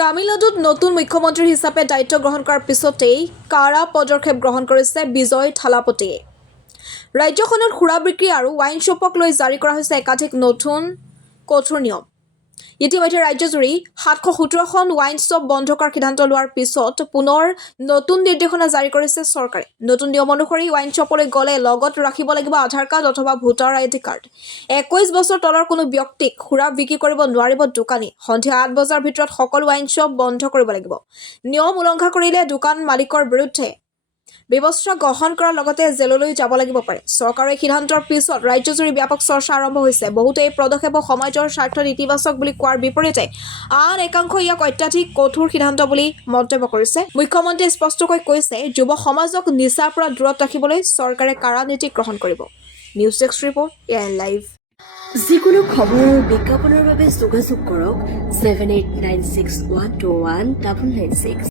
তামিলনাডুত নতুন মুখ্যমন্ত্ৰী হিচাপে দায়িত্ব গ্ৰহণ কৰাৰ পিছতেই কাৰা পদক্ষেপ গ্ৰহণ কৰিছে বিজয় থালাপতিয়ে। ৰাজ্যখনত সুৰা বিক্ৰী আৰু ৱাইন শ্বপক লৈ জাৰি কৰা হৈছে একাধিক নতুন কঠোৰ নিয়ম। ইতিমধ্যে ৰাজ্যজুৰি 717খন ৱাইন শ্বপ বন্ধ কৰাৰ সিদ্ধান্ত লোৱাৰ পিছত পুনৰ নতুন নিৰ্দেশনা জাৰি কৰিছে চৰকাৰে। নতুন নিয়ম অনুসৰি ৱাইন শ্বপলৈ গ'লে লগত ৰাখিব লাগিব আধাৰ কাৰ্ড অথবা ভোটাৰ আইডি কাৰ্ড। 21 বছৰ তলৰ কোনো ব্যক্তিক সুৰা বিক্ৰী কৰিব নোৱাৰিব দোকানী। সন্ধিয়া 8 বজাৰ ভিতৰত সকলো ৱাইন শ্বপ বন্ধ কৰিব লাগিব। নিয়ম উলংঘা কৰিলে দোকান মালিকৰ বিৰুদ্ধে ব্যৱস্থা গ্ৰহণ কৰাৰ লগতে জেললৈ যাব লাগিব পাৰে। চৰকাৰৰ এই সিদ্ধান্তৰ পিছত ৰাজ্যজুৰি ব্যাপক চৰ্চা আৰম্ভ হৈছে। বহুতে এই পদক্ষেপক সমাজৰ স্বাৰ্থত ইতিবাচক বুলি কোৱাৰ বিপৰীতে আন একাংশই ইয়াক অত্যাধিক কঠোৰ সিদ্ধান্ত বুলি মন্তব্য কৰিছে। মুখ্যমন্ত্ৰীয়ে স্পষ্টকৈ কৈছে, যুৱ সমাজক নিচাৰ পৰা দূৰত ৰাখিবলৈ চৰকাৰে কাৰা নীতি গ্ৰহণ কৰিব। News desk report, AN live. যিকোনো খবৰ আৰু বিজ্ঞাপনৰ বাবে যোগাযোগ কৰক 7896121996।